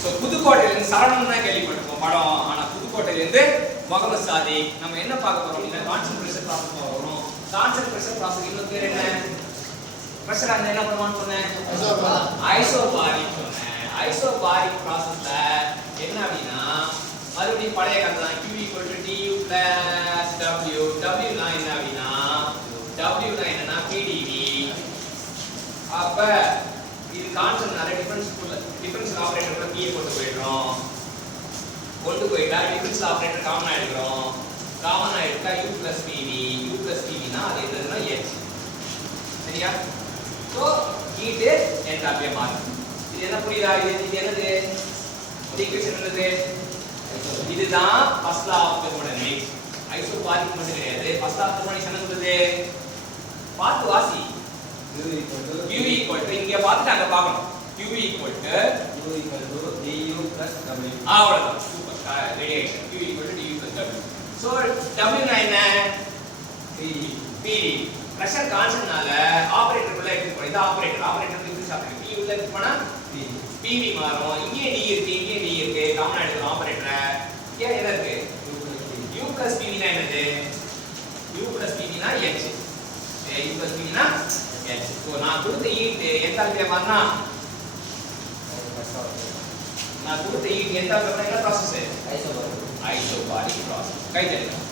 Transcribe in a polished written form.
So புதுக்கோட்டையிலேருந்து Saravanan தான் கேள்விப்பட்டிருக்கோம் படம். ஆனால் புதுக்கோட்டையிலேருந்து முகமது சாதிக். நம்ம என்ன பார்க்க போறோம் இல்லை, கான்ஸ்டன்ட் ப்ரெஷர் ப்ராசஸ் பார்க்க போறோம். கான்ஸ்டன்ட் ப்ரெஷர் ப்ராசஸ் இன்னொரு பேர் என்ன? ப்ரெஷர் அந்த என்ன பண்ணுவான்னு சொன்னேன், ஐசோபாரிக் சொன்னேன். ஐசோபாரிக் ப்ராசஸ்ல என்ன அப்படின்னா மறுபடியும் பழைய கதை தான். Q = du plus W. W னா என்ன அப்படின்னா, W னா என்னன்னா PdV. அப்ப இது கான்ஸ்டன்ட்னால டிஃபரன்ஷியல் ஆபரேட்டர்ல p கொண்டு போயிடுறோம். கொண்டு போயிட்டா டிஃபரன்ஷியல் ஆபரேட்டர் காமனா எடுக்கிறோம். காமனா எடுத்தா u plus pv. u plus pv னா அது என்னதுன்னா h. சரியா? சோ ஹீட் என்தால்பியா மாறும். இது என்ன புரியுதா? இது என்னது? இந்த ஈக்குவேஷன் என்னது? இதுதான் first law of thermodynamics. Isobaric மட்டும் கிடையாது. ஃபர்ஸ்ட் லா ஆஃப் தெர்மோடைனமிக்ஸ் என்ன சொல்லுது? பார்த்து வாசி. Q = இங்க பார்த்துட்டு அங்க பார்க்கணும். Q = du plus W. அவ்வளவுதான். சூப்பர். ரெடி ஆயிடுச்சு. Q = du plus W. So W னா என்ன? PD. பிரஷர் கான்ஸ்டன்ட்னால ஆபரேட்டர் உள்ள எடுத்து போய் இந்த ஆபரேட்டர் டிஃபரன்ஸ் ஆபரேட்டர் P உள்ள எடுத்து போனா PV மாறும். இங்கே D இருக்கு. காமனா எடுக்கிறோம் ஆபரேட்டரை. ஏன் என்ன இருக்கு? U plus PV னா என்னது? U plus PV னா H. U plus PV னா H. சோ நான் கொடுத்த ஹீட் என்தால்பியா மாறினா நான் கொடுத்த ஹீட் என்தால்பியா என்ன ப்ராசஸ்? Isobaric process. கை தட்டுங்க.